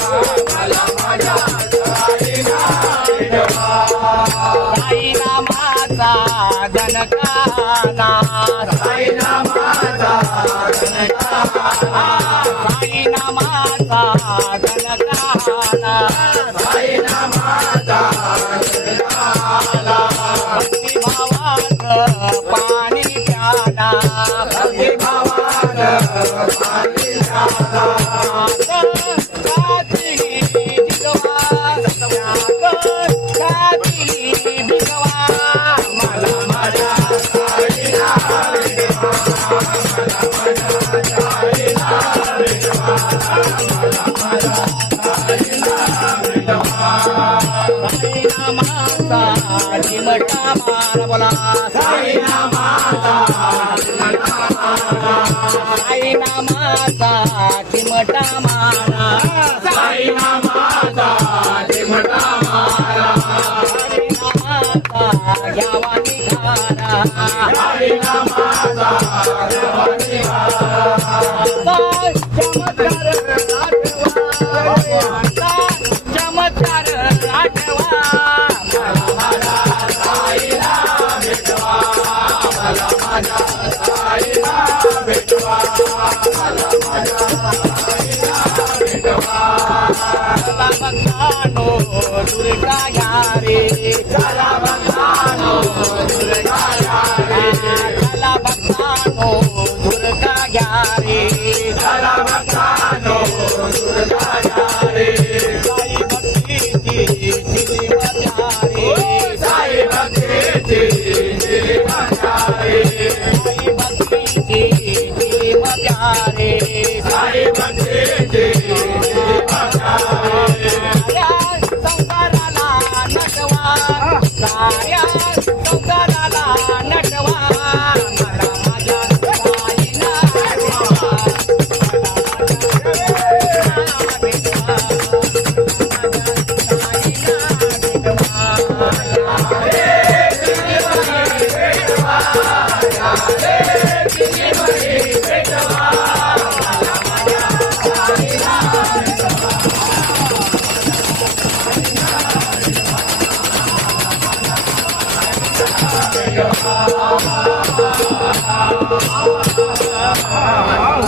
मला माझ्या साईला भेटवा. साई नामाचा गणकाना, साई नामाचा गणकाना, साई नामाचा गणकाना, साई नामाचा गणकाना. भक्ती भावात पाणी प्याला, भक्ती भावात पाणी प्याला. चिमटा मारा बोला साई नामाचा, साई नामाचा चिमटा मारा, साई नामाचा चिमटा मारा. साई नामाचा घ्यावा निघारा, साई नामाचा घ्यावा निघारा. चमत्कार आठवा, दुर्गा यारे, चला बघानो दुर्गा यारे, चला बघानो दुर्गा यारे, चला बघानो दुर्गा यारे. साई भक्तीची दिली मजारे, साई भक्तीची दिली मजारे, साई भक्तीची दिली मजारे, साई भक्तीची दिली मजारे. साऱ्या संसाराला नटवा, मला माझ्या साईला भेटवा, मला भेटवा, Ah